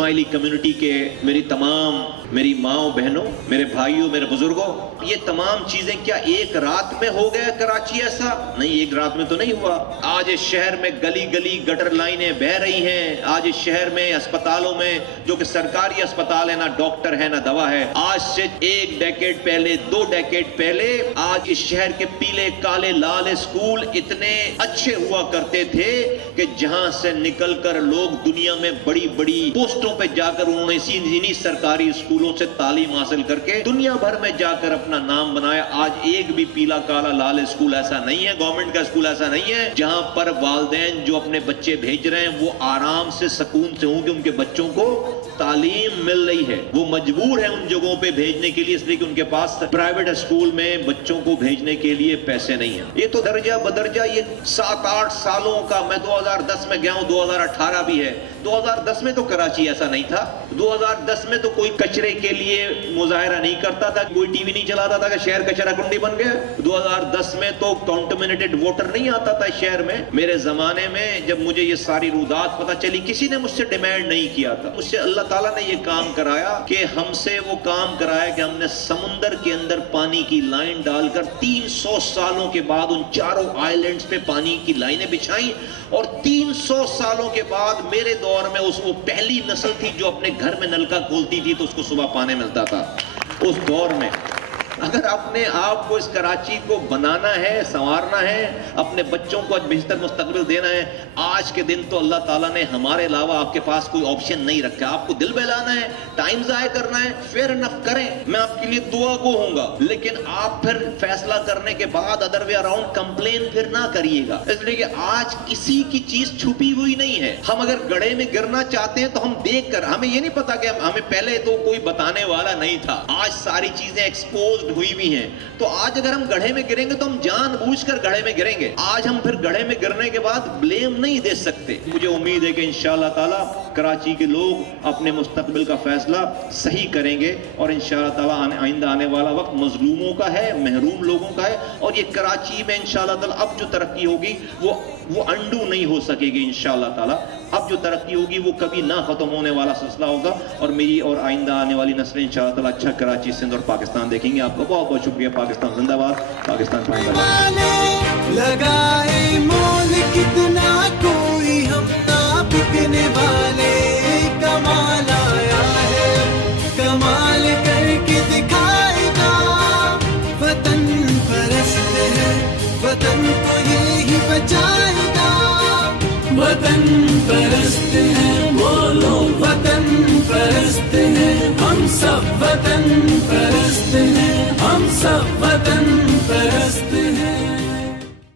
اسماعیلی community کے میری ماؤں بہنوں، میرے بھائیوں، میرے بزرگوں، یہ تمام چیزیں کیا ایک رات میں ہو گیا کراچی ایسا؟ نہیں، ایک رات میں تو نہیں ہوا۔ آج اس شہر میں گلی گلی گٹر لائنیں بہہ رہی ہیں۔ آج اس شہر میں اسپتالوں میں، جو کہ سرکاری اسپتال ہے، نہ ڈاکٹر ہے نہ دوا ہے، آج سے 1 ڈیکیڈ پہلے، 2 ڈیکیڈ پہلے آج اس شہر کے پیلے کالے لال اسکول اتنے اچھے ہوا کرتے تھے کہ جہاں سے نکل کر لوگ دنیا میں بڑی بڑی پوسٹوں پہ جا کر انہوں نے انہی سرکاری اسکولوں سے تعلیم حاصل کر کے دنیا بھر میں جا کر اپنا نام بنایا۔ آج ایک بھی پیلا کالا لال اسکول ایسا نہیں ہے، گورنمنٹ کا اسکول ایسا نہیں ہے جہاں پر والدین جو اپنے بچے بھیج رہے ہیں وہ آرام سے سکون سے ہوں کہ ان کے بچوں کو تعلیم مل رہی ہے۔ وہ مجبور ہیں ان جگہوں پہ بھیجنے کے لیے، اس لیے کہ ان کے پاس پرائیویٹ اسکول میں بچوں کو بھیجنے کے لیے پیسے نہیں ہیں۔ یہ تو درجہ بدرجہ یہ 7-8 سالوں کا، میں 2010 میں گیا ہوں، 2018 بھی ہے۔ 2010 میں تو کراچی ایسا نہیں تھا۔ 2010 میں تو کوئی کچرے کے لیے مظاہرہ نہیں کرتا تھا، کوئی ٹی وی نہیں چلاتا تھا کہ شہر کچرا کنڈی بن گیا۔ 2010 میں تو کانٹامینیٹڈ واٹر نہیں آتا تھا شہر میں۔ میرے زمانے میں جب مجھے یہ ساری رودات پتہ چلی، کسی نے مجھ سے ڈیمانڈ نہیں کیا تھا، مجھ سے اللہ تعالیٰ نے یہ کام کرایا کہ ہم سے وہ کام کرایا کہ ہم نے سمندر کے اندر پانی کی لائن ڈال کر 300 سالوں کے بعد ان چاروں آئیلینڈز پہ پانی کی لائنیں بچھائیں، اور 300 سالوں کے بعد میرے دور میں وہ پہلی نسل تھی جو اپنے گھر میں نلکا کھولتی تھی تو اس کو صبح پانی ملتا تھا۔ اس دور میں اگر اپنے آپ کو اس کراچی کو بنانا ہے، سنوارنا ہے، اپنے بچوں کو بہتر مستقبل دینا ہے، آج کے دن تو اللہ تعالیٰ نے ہمارے علاوہ آپ کے پاس کوئی آپشن نہیں رکھا۔ آپ کو دل بہلانا ہے، ٹائم ضائع کرنا ہے، فیئر انف کریں، میں آپ کے لیے دعا گو ہوں گا، لیکن آپ پھر فیصلہ کرنے کے بعد ادر وے اراؤنڈ کمپلین پھر نہ کریے گا، اس لیے کہ آج کسی کی چیز چھپی ہوئی نہیں ہے۔ ہم اگر گڑھے میں گرنا چاہتے ہیں تو ہم دیکھ کر، ہمیں یہ نہیں پتا کہ ہمیں پہلے تو کوئی بتانے والا نہیں تھا، آج ساری چیزیں ایکسپوزڈ ہوئی بھی ہیں، تو آج اگر ہم گڑھے میں گریں گے تو ہم جان بوجھ کر گڑھے میں گریں گے۔ آج ہم پھر گڑھے میں گرنے کے بعد بلیم نہیں دے سکتے۔ مجھے امید ہے کہ انشاءاللہ تعالیٰ کراچی کے لوگ اپنے مستقبل کا فیصلہ صحیح کریں گے، اور انشاءاللہ تعالیٰ آئندہ آنے والا وقت مظلوموں کا ہے، محروم لوگوں کا ہے، اور یہ کراچی میں انشاءاللہ تعالیٰ اب جو ترقی ہوگی وہ انڈو نہیں ہو سکے گی انشاءاللہ تعالیٰ۔ اب جو ترقی ہوگی وہ کبھی نہ ختم ہونے والا سلسلہ ہوگا، اور میری اور آئندہ آنے والی نسلیں انشاءاللہ تعالیٰ اچھا کراچی، سندھ اور پاکستان دیکھیں گے۔ آپ کا بہت بہت شکریہ۔ پاکستان زندہ باد، پاکستان زندہ باد۔ لگائے مول کتنا کوئی ہم نہ بکنے والے، کمال آیا ہے، کمال کر کے دکھائے گا۔ وطن پرست ہے، وطن کو یہی بچائے گا۔ وطن پرست ہیں وہ لوگ، وطن پرست ہیں ہم سب، وطن پرست